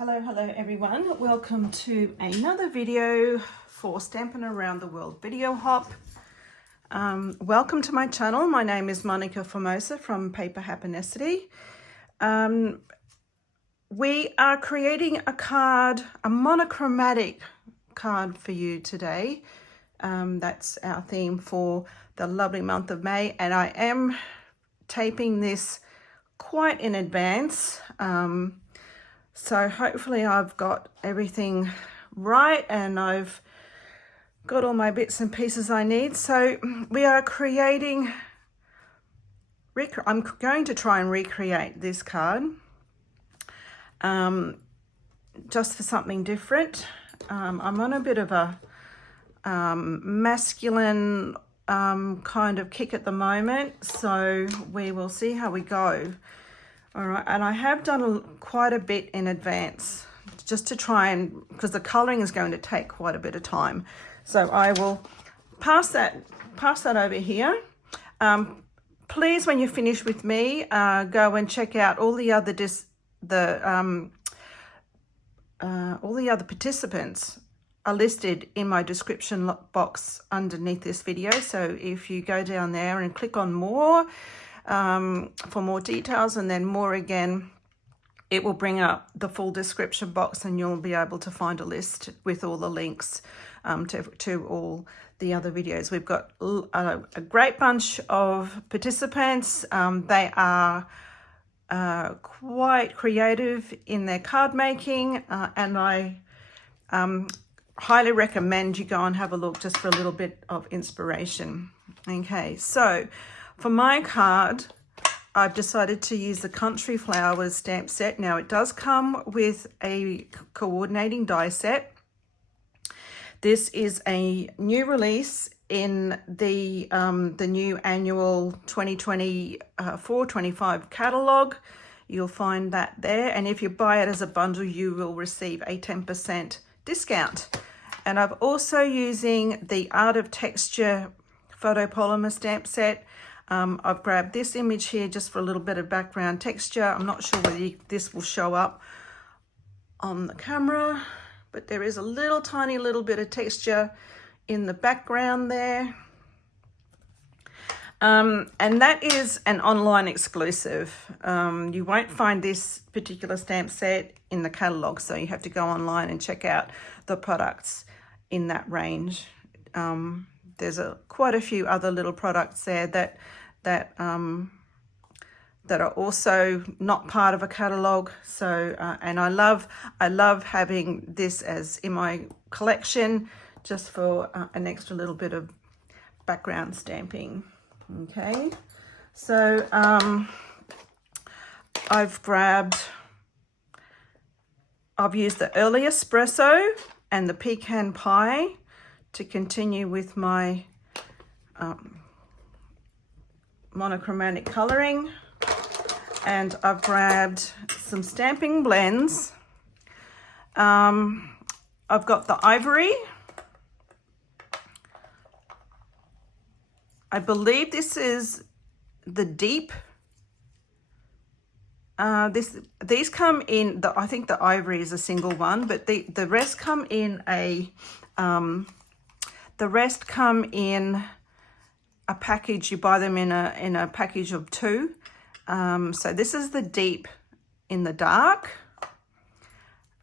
Hello everyone. Welcome to another video for Stampin' Around the World Video Hop. Welcome to my channel. My name is Monica Formosa from Paper Happinessity. We are creating a card, a monochromatic card for you today. That's our theme for the lovely month of May, and I am taping this quite in advance. So hopefully I've got everything right and I've got all my bits and pieces I need. So we are creating, I'm going to try and recreate this card just for something different. I'm on a bit of a masculine kind of kick at the moment, so we will see how we go. All right, and I have done quite a bit in advance just to try and, because the colouring is going to take quite a bit of time. So I will pass that over here. Please, when you finish with me, go and check out all the other participants are listed in my description box underneath this video. So if you go down there and click on more, for more details, and then more again, it will bring up the full description box and you'll be able to find a list with all the links to all the other videos. We've got a great bunch of participants. They are quite creative in their card making, and I highly recommend you go and have a look just for a little bit of inspiration. Okay, so for my card, I've decided to use the Country Flowers stamp set. Now, it does come with a coordinating die set. This is a new release in the new annual 2024-25 catalogue. You'll find that there. And if you buy it as a bundle, you will receive a 10% discount. And I'm also using the Art of Texture photopolymer stamp set. I've grabbed this image here just for a little bit of background texture. I'm not sure whether this will show up on the camera, but there is a tiny little bit of texture in the background there. And that is an online exclusive. You won't find this particular stamp set in the catalogue, so you have to go online and check out the products in that range. There's quite a few other little products there that are also not part of a catalogue. So and I love having this as in my collection just for an extra little bit of background stamping. Okay, so I've used the early Espresso and the Pecan pie to continue with my monochromatic colouring, and I've grabbed some stamping blends. I've got the Ivory. I believe this is the deep. These come in I think the Ivory is a single one, but the rest come in a package. You buy them in a package of 2. So this is the deep in the dark.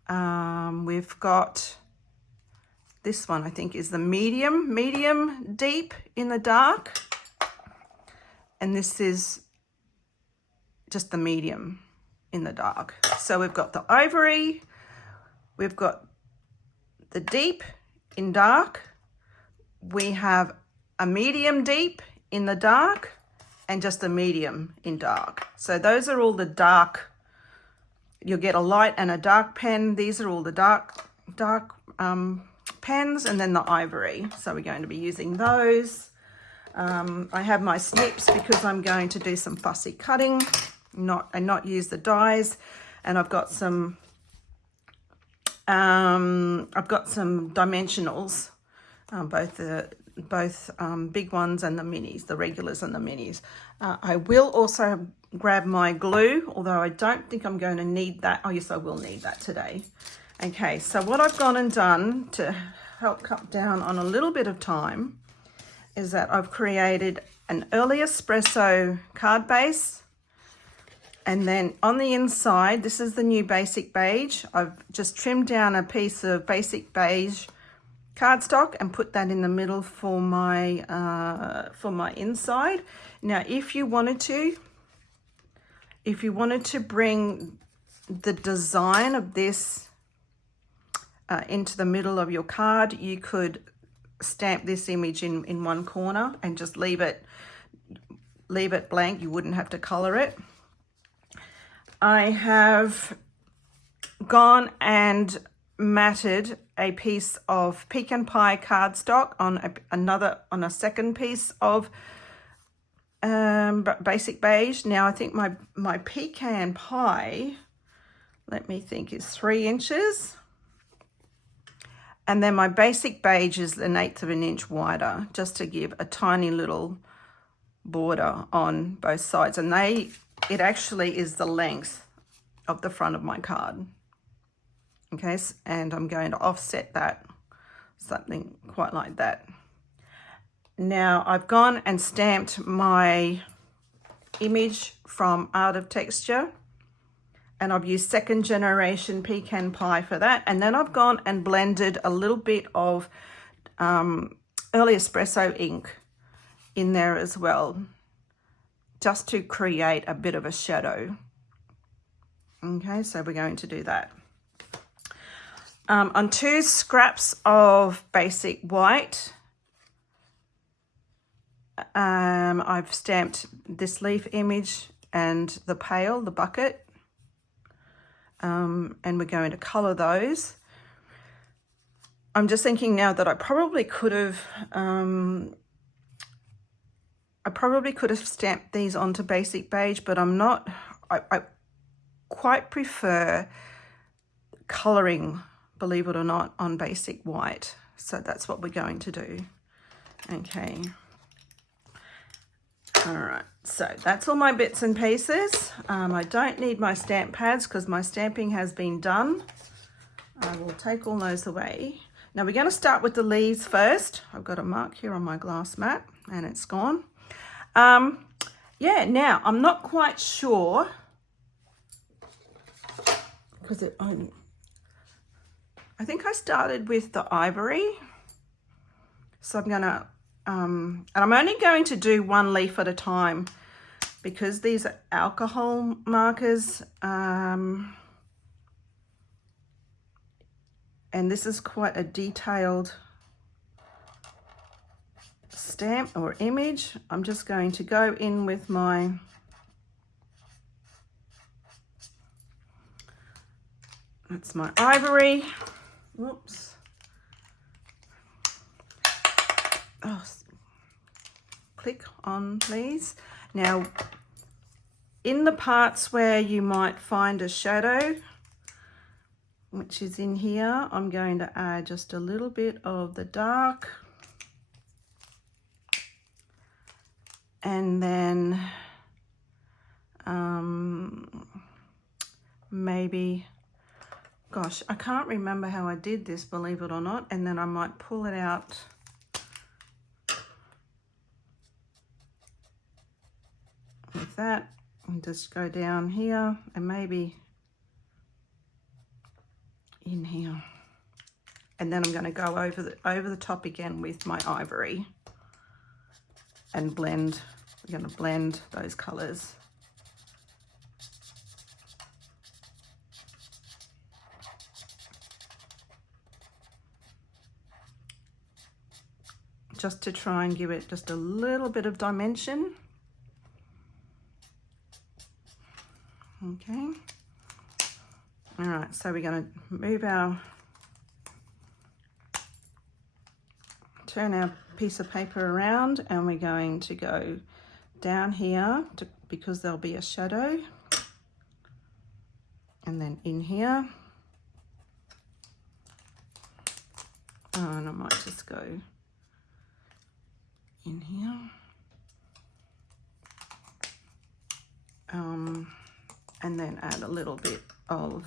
We've got this one, I think, is the medium deep in the dark, and this is just the medium in the dark. So we've got the Ivory, we've got the deep in dark, we have a medium deep in the dark, and just a medium in dark. So those are all the dark. You'll get a light and a dark pen. These are all the dark pens, and then the Ivory. So we're going to be using those. I have my snips because I'm going to do some fussy cutting, not use the dies. And I've got some dimensionals, both the both big ones and the minis, the regulars and the minis. I will also grab my glue, although I don't think I'm going to need that. Oh yes, I will need that today. Okay, so what I've gone and done to help cut down on a little bit of time is that I've created an early espresso card base, and then on the inside, this is the new basic beige. I've just trimmed down a piece of basic beige cardstock and put that in the middle for my inside. Now, if you wanted to bring the design of this into the middle of your card, you could stamp this image in one corner and just leave it blank. You wouldn't have to color it. I have gone and matted a piece of pecan pie cardstock on a second piece of basic beige. Now I think my pecan pie, let me think, is 3 inches. And then my basic beige is 1/8 of an inch wider, just to give a tiny little border on both sides. And it actually is the length of the front of my card. Okay, and I'm going to offset that, something quite like that. Now I've gone and stamped my image from Art of Texture, and I've used 2nd generation pecan pie for that. And then I've gone and blended a little bit of early espresso ink in there as well, just to create a bit of a shadow. Okay, so we're going to do that. On 2 scraps of basic white, I've stamped this leaf image and the pail, the bucket, and we're going to colour those. I'm just thinking now that I probably could have stamped these onto basic beige, but I'm not. I quite prefer colouring, believe it or not, on basic white. So that's what we're going to do. Okay. All right, so that's all my bits and pieces. I don't need my stamp pads because my stamping has been done. I will take all those away. Now we're going to start with the leaves first. I've got a mark here on my glass mat and it's gone. Yeah, now I'm not quite sure because I think I started with the ivory. So I'm going to, and I'm only going to do 1 leaf at a time because these are alcohol markers. And this is quite a detailed stamp or image. I'm just going to go in with my that's my ivory. Whoops. Oh, click on, please. Now, in the parts where you might find a shadow, which is in here, I'm going to add just a little bit of the dark. And then maybe, gosh, I can't remember how I did this, believe it or not. And then I might pull it out with that and just go down here and maybe in here. And then I'm going to go over the top again with my ivory and blend. We're going to blend those colors. Just to try and give it just a little bit of dimension. Okay. All right, so we're going to move turn our piece of paper around, and we're going to go down here because there'll be a shadow, and then in here. Oh, and I might just go in here. And then add a little bit of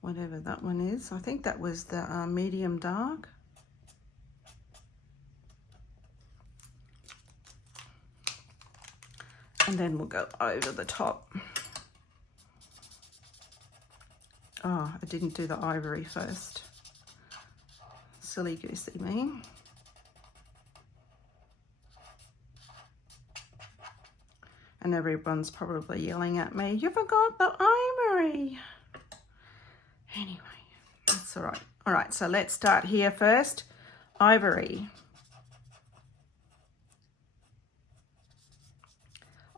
whatever that one is. I think that was the medium dark. And then we'll go over the top. Oh, I didn't do the ivory first. Silly goosey me. And everyone's probably yelling at me, you forgot the ivory. Anyway, that's all right. All right, so let's start here first. Ivory.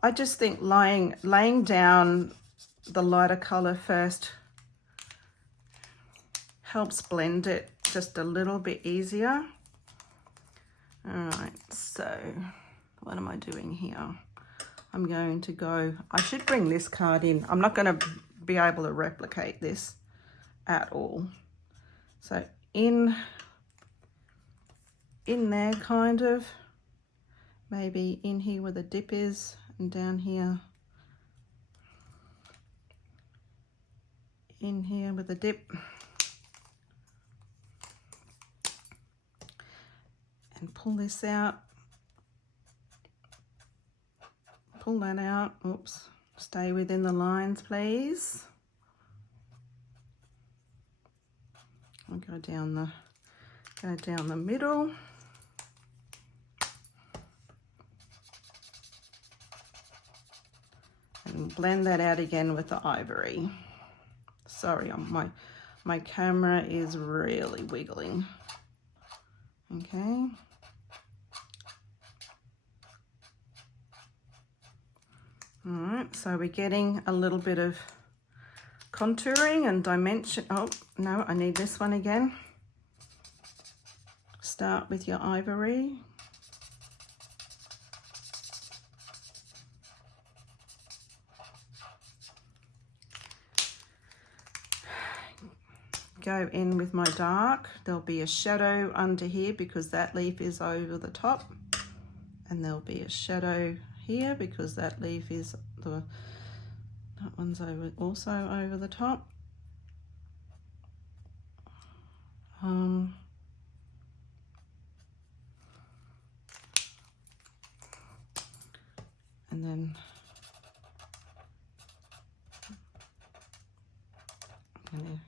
I just think laying down the lighter color first helps blend it just a little bit easier. All right, so what am I doing here? I'm going to go, I should bring this card in. I'm not going to be able to replicate this at all. So in there kind of, maybe in here where the dip is, and down here, in here with the dip. And pull this out. Pull that out. Oops. Stay within the lines, please. I'll go down the middle. And blend that out again with the ivory. Sorry, my camera is really wiggling. Okay. All right, so we're getting a little bit of contouring and dimension. Oh, no, I need this one again. Start with your ivory. Go in with my dark. There'll be a shadow under here because that leaf is over the top, and there'll be a shadow here because that leaf is that one's also over the top. And then I'm gonna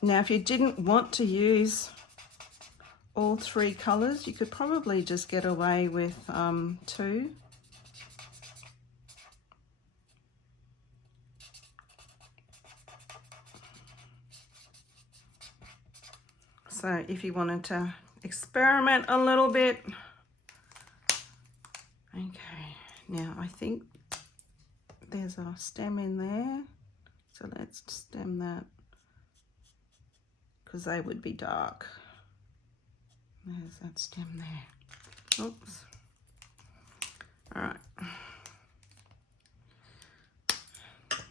now, if you didn't want to use all three colors, you could probably just get away with 2. So if you wanted to experiment a little bit. Okay, now I think there's a stem in there. So let's stem that, because they would be dark. There's that stem there. Oops. All right.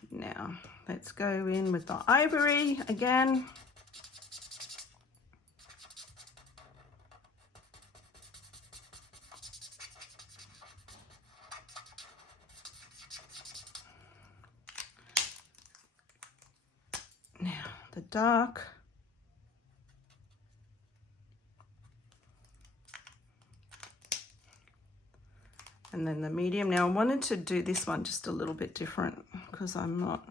Now let's go in with the ivory again. Now the dark. And then the medium. Now I wanted to do this one just a little bit different because I'm not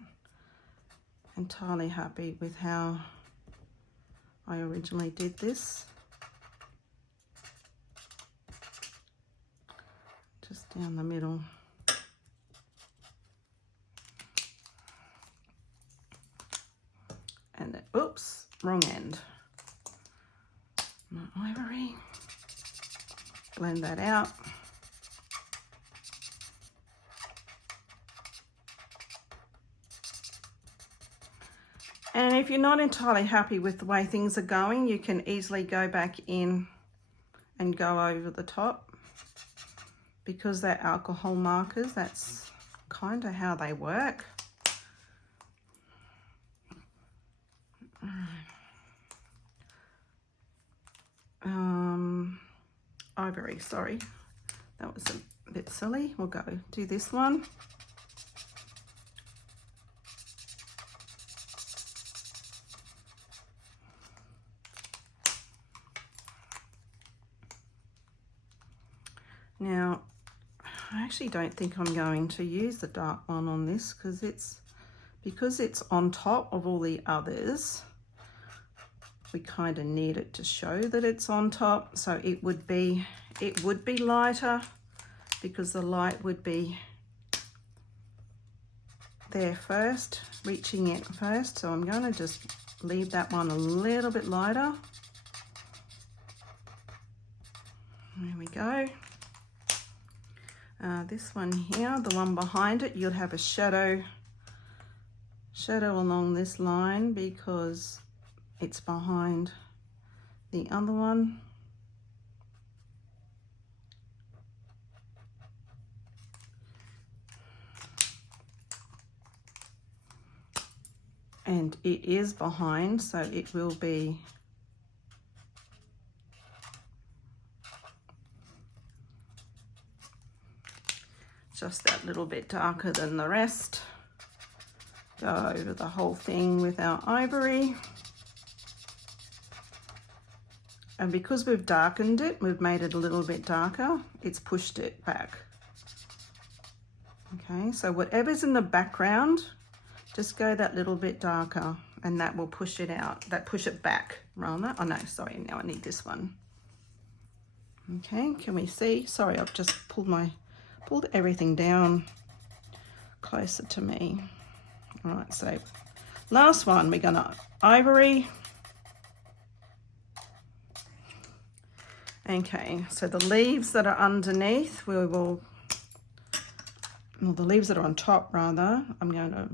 entirely happy with how I originally did this. Just down the middle. And then, oops, wrong end. My ivory. Blend that out. And if you're not entirely happy with the way things are going, you can easily go back in and go over the top. because they're alcohol markers, that's kind of how they work. Ivory, sorry, that was a bit silly. We'll go do this one. Now, I actually don't think I'm going to use the dark one on this because it's on top of all the others. We kind of need it to show that it's on top, so it would be lighter because the light would be there first, reaching it first. So I'm going to just leave that one a little bit lighter. There we go. This one here, the one behind it, you'll have a shadow along this line because it's behind the other one. And it is behind, so it will be just that little bit darker than the rest. Go over the whole thing with our ivory. And because we've darkened it, we've made it a little bit darker, it's pushed it back. Okay, so whatever's in the background, just go that little bit darker and that will push it out, push it back rather. Oh no, sorry, now I need this one. Okay, can we see? Sorry, I've just pulled everything down closer to me. All right, so last one, we're gonna ivory. Okay, so the leaves that are underneath, the leaves that are on top rather, I'm going to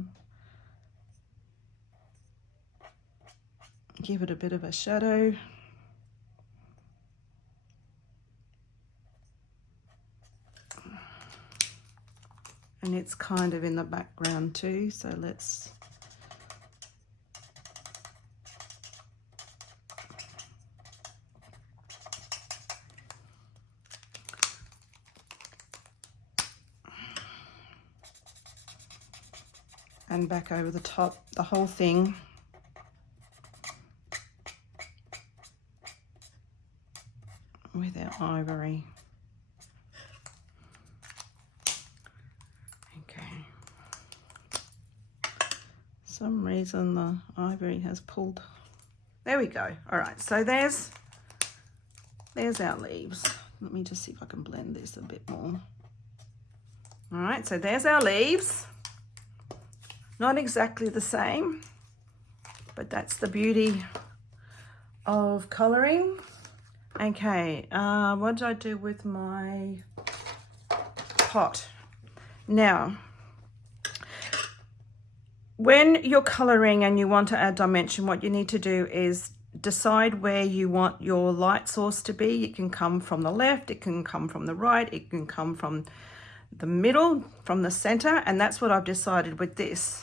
give it a bit of a shadow. And it's kind of in the background too, so let's and back over the top, the whole thing. With our ivory. Some reason the ivory has pulled. There we go. All right, so there's our leaves. Let me just see if I can blend this a bit more. All right, so there's our leaves. Not exactly the same, but that's the beauty of coloring. Okay, what did I do with my pot? Now, when you're coloring and you want to add dimension, what you need to do is decide where you want your light source to be. It can come from the left, it can come from the right, it can come from the middle, from the center, and that's what I've decided with this.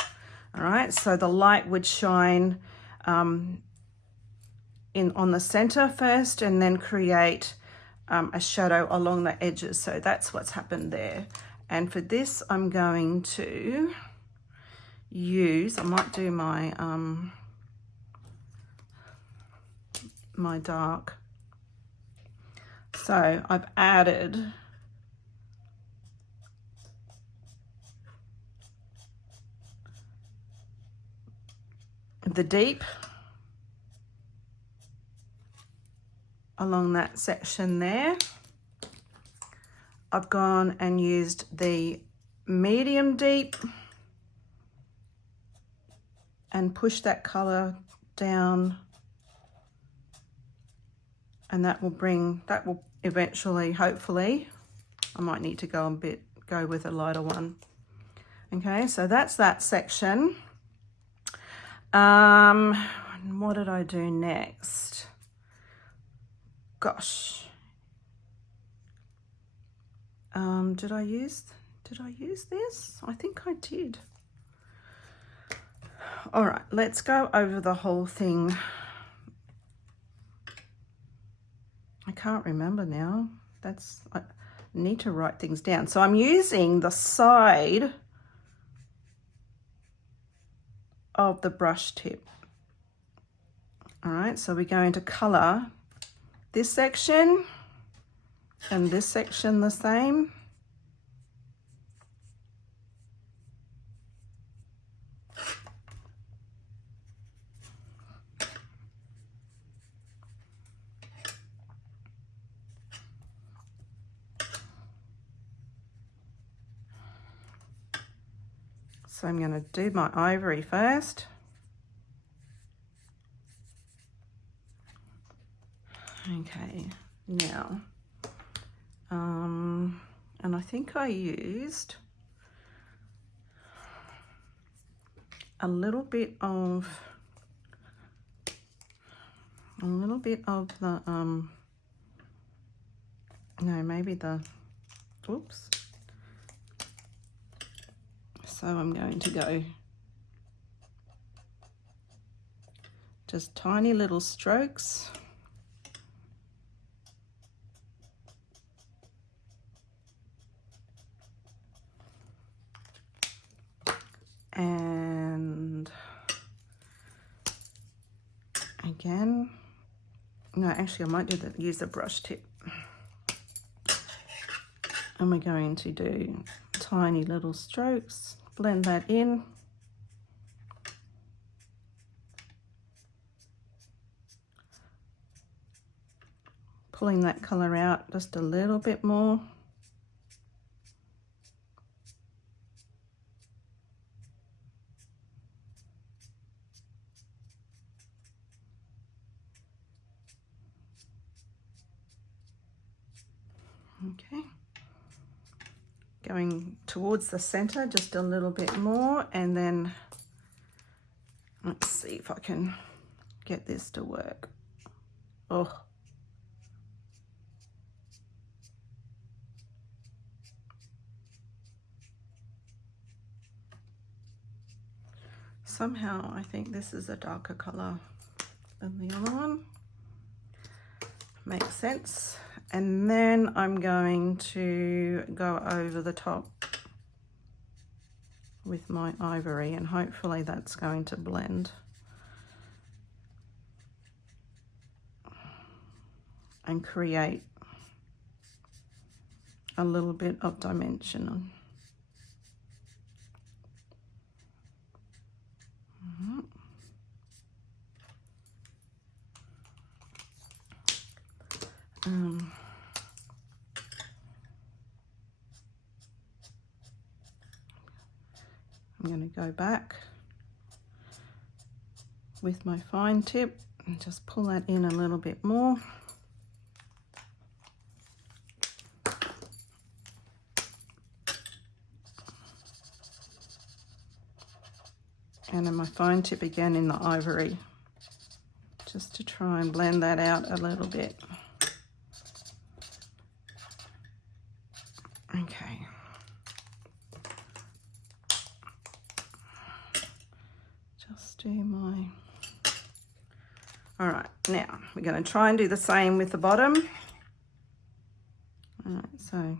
All right, so the light would shine on the center first and then create a shadow along the edges. So that's what's happened there. And for this, I'm going to use, I might do my my dark. So I've added the deep along that section there. I've gone and used the medium deep and push that color down, and that will eventually, hopefully, I might need to go with a lighter one. Okay, so that's that section. What did I do next? Gosh. Did I use this? I think I did. All right, let's go over the whole thing. I can't remember now. I need to write things down. So I'm using the side of the brush tip. All right, so we're going to color this section and this section the same. So I'm going to do my ivory first. Okay, now, and I think I used a little bit of the, no, maybe the, oops. So I'm going to go just tiny little strokes. And again, no, actually I might use the brush tip. And we're going to do tiny little strokes, blend that in. Pulling that color out just a little bit more. Okay, going towards the center just a little bit more, and then let's see if I can get this to work. Oh, somehow I think this is a darker color than the other one. Makes sense. And then I'm going to go over the top with my ivory, and hopefully that's going to blend and create a little bit of dimension. I'm going to go back with my fine tip and just pull that in a little bit more. And then my fine tip again in the ivory, just to try and blend that out a little bit. Okay. Just do my... All right, now we're going to try and do the same with the bottom. All right, so...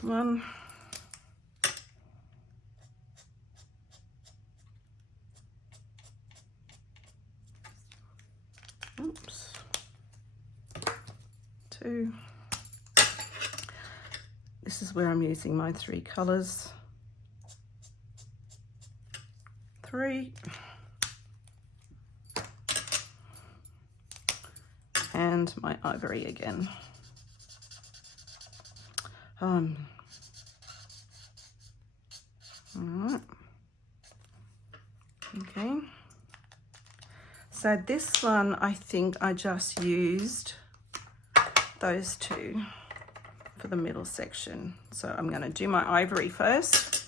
one, oops, two. This is where I'm using my three colors. Three, and my ivory again. All right. Okay. So this one, I think I just used those two for the middle section. So I'm going to do my ivory first.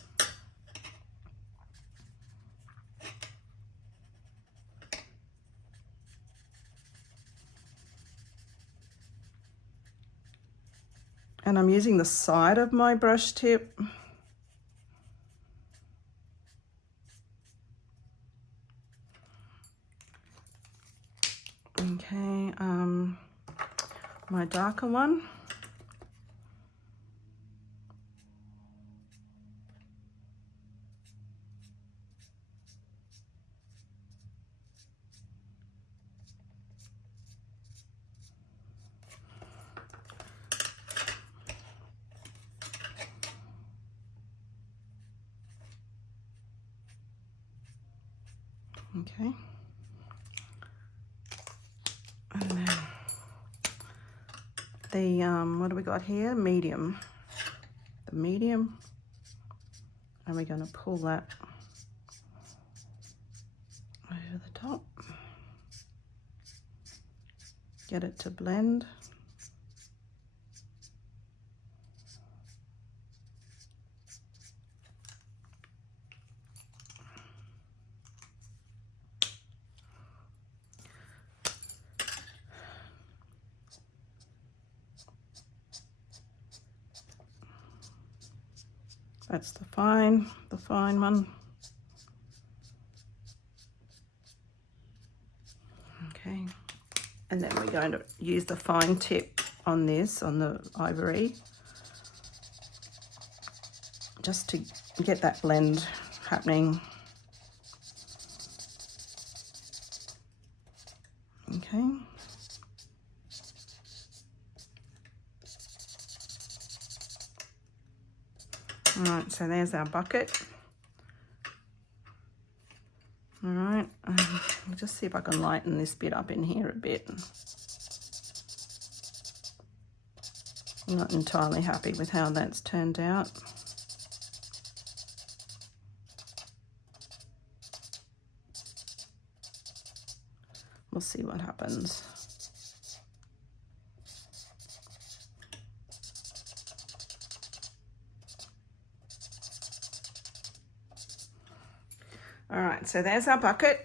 And I'm using the side of my brush tip. Okay, my darker one. Okay. And then the, what do we got here? Medium. The medium. And we're going to pull that over the top. Get it to blend. That's the fine one. Okay, and then we're going to use the fine tip on this, on the ivory, just to get that blend happening. Okay. All right, so there's our bucket. All right, I'll just see if I can lighten this bit up in here a bit. I'm not entirely happy with how that's turned out. We'll see what happens. All right, so there's our bucket.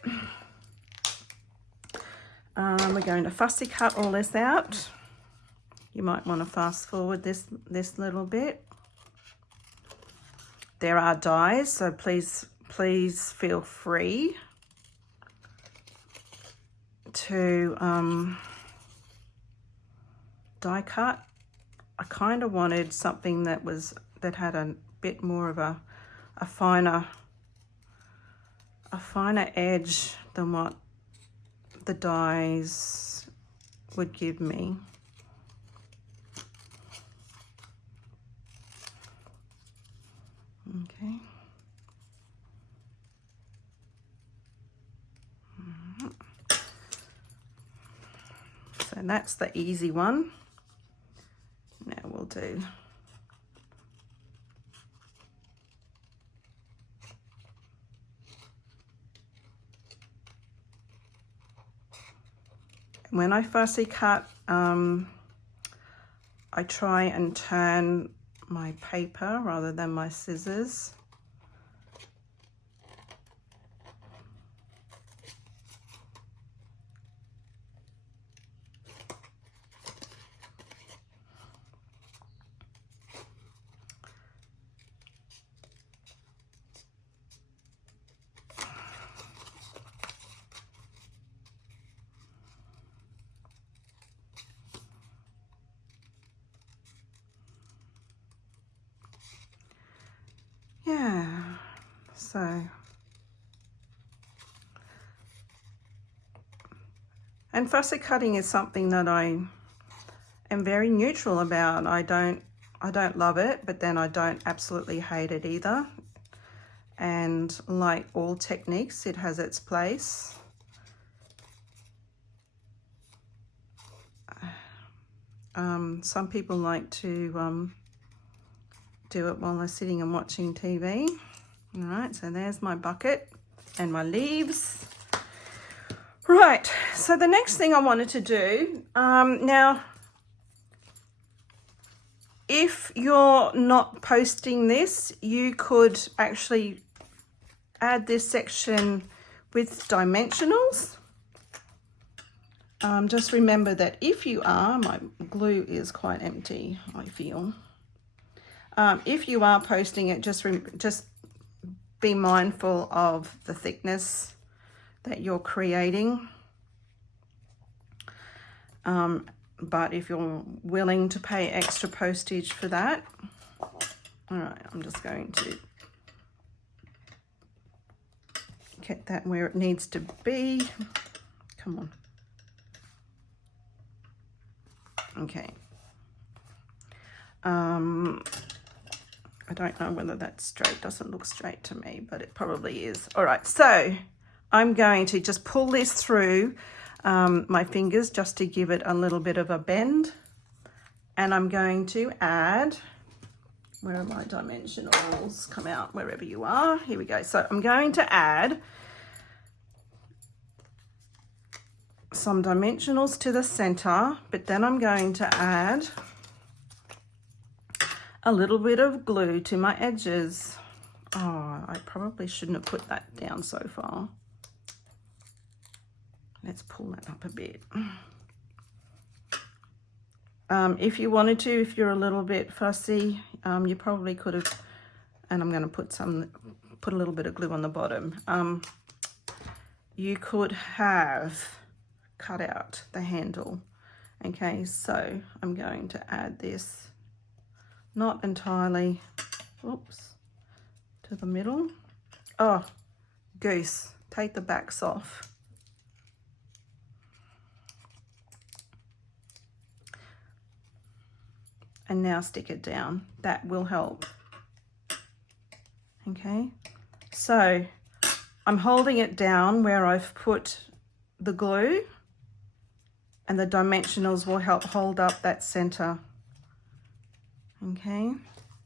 We're going to fussy cut all this out. You might want to fast forward this little bit. There are dies, so please feel free to die cut. I kind of wanted something that had a bit more of a finer edge than what the dies would give me. Okay. So that's the easy one. Now we'll do when I fussy cut, I try and turn my paper rather than my scissors. Yeah, so, and fussy cutting is something that I am very neutral about. I don't love it, but then I don't absolutely hate it either. And like all techniques, it has its place. Some people like to do it while they're sitting and watching TV. All right, so there's my bucket and my leaves. Right, so the next thing I wanted to do, now, if you're not posting this, you could actually add this section with dimensionals. just remember that if you are, my glue is quite empty, I feel. If you are posting it, just be mindful of the thickness that you're creating. But if you're willing to pay extra postage for that, all right, I'm just going to get that where it needs to be. Come on. Okay. I don't know whether that's straight. Doesn't look straight to me, but it probably is. All right, so I'm going to just pull this through my fingers just to give it a little bit of a bend. And I'm going to add, where are my dimensionals? Come out wherever you are. Here we go. So I'm going to add some dimensionals to the center, but then I'm going to add a little bit of glue to my edges. Oh, I probably shouldn't have put that down so far. Let's pull that up a bit. If you wanted to, if you're a little bit fussy, you probably could have, and I'm going to put a little bit of glue on the bottom. You could have cut out the handle. Okay, so I'm going to add this, not entirely, oops, to the middle. Oh, goose, take the backs off. And now stick it down. That will help. Okay, so I'm holding it down where I've put the glue, and the dimensionals will help hold up that center. Okay,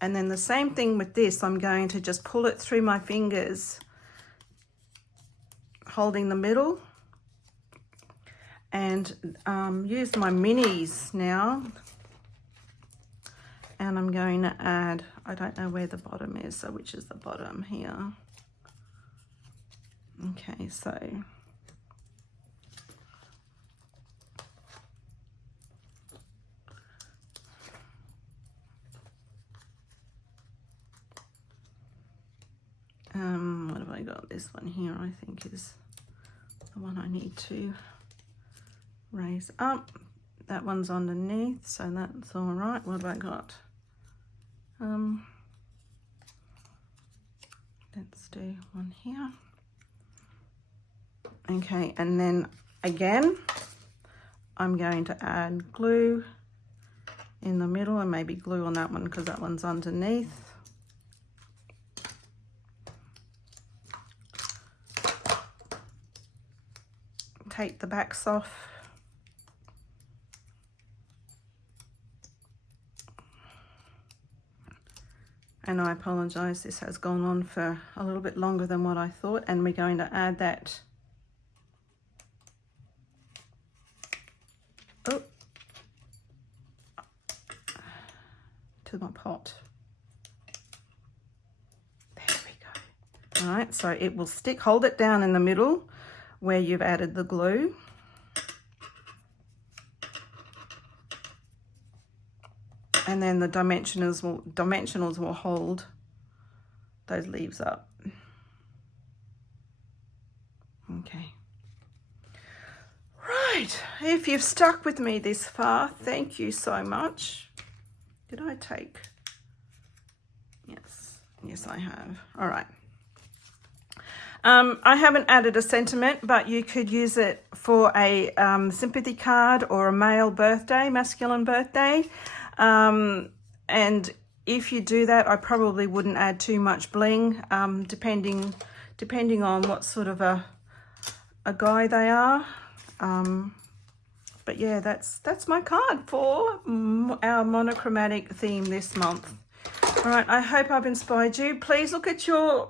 and then the same thing with this. I'm going to just pull it through my fingers, holding the middle, and use my minis now. And I'm going to add, I don't know where the bottom is, so which is the bottom here. Okay, so what have I got? This one here, I think, is the one I need to raise up. That one's underneath, so that's all right. What have I got? Let's do one here. Okay, and then again, I'm going to add glue in the middle, and maybe glue on that one because that one's underneath. Take the backs off. And I apologize, this has gone on for a little bit longer than what I thought, and we're going to add that to my pot. There we go. All right, so it will stick. Hold it down in the middle where you've added the glue. And then the dimensionals will hold those leaves up. Okay. Right, if you've stuck with me this far, thank you so much. Did I take? Yes, I have. All right. I haven't added a sentiment, but you could use it for a sympathy card or a male birthday, masculine birthday. And if you do that, I probably wouldn't add too much bling, depending on what sort of a guy they are. But yeah, that's my card for our monochromatic theme this month. All right, I hope I've inspired you. Please look at your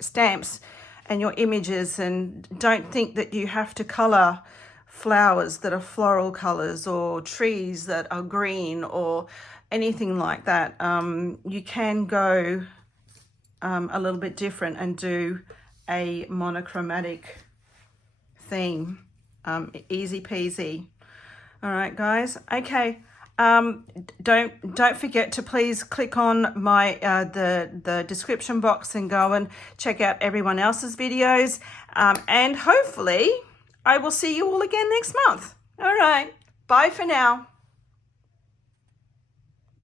stamps and your images, and don't think that you have to color flowers that are floral colors or trees that are green or anything like that. You can go a little bit different and do a monochromatic theme. Easy peasy. All right, guys. Okay. Don't forget to please click on my the description box and go and check out everyone else's videos. And hopefully I will see you all again next month. All right. Bye for now.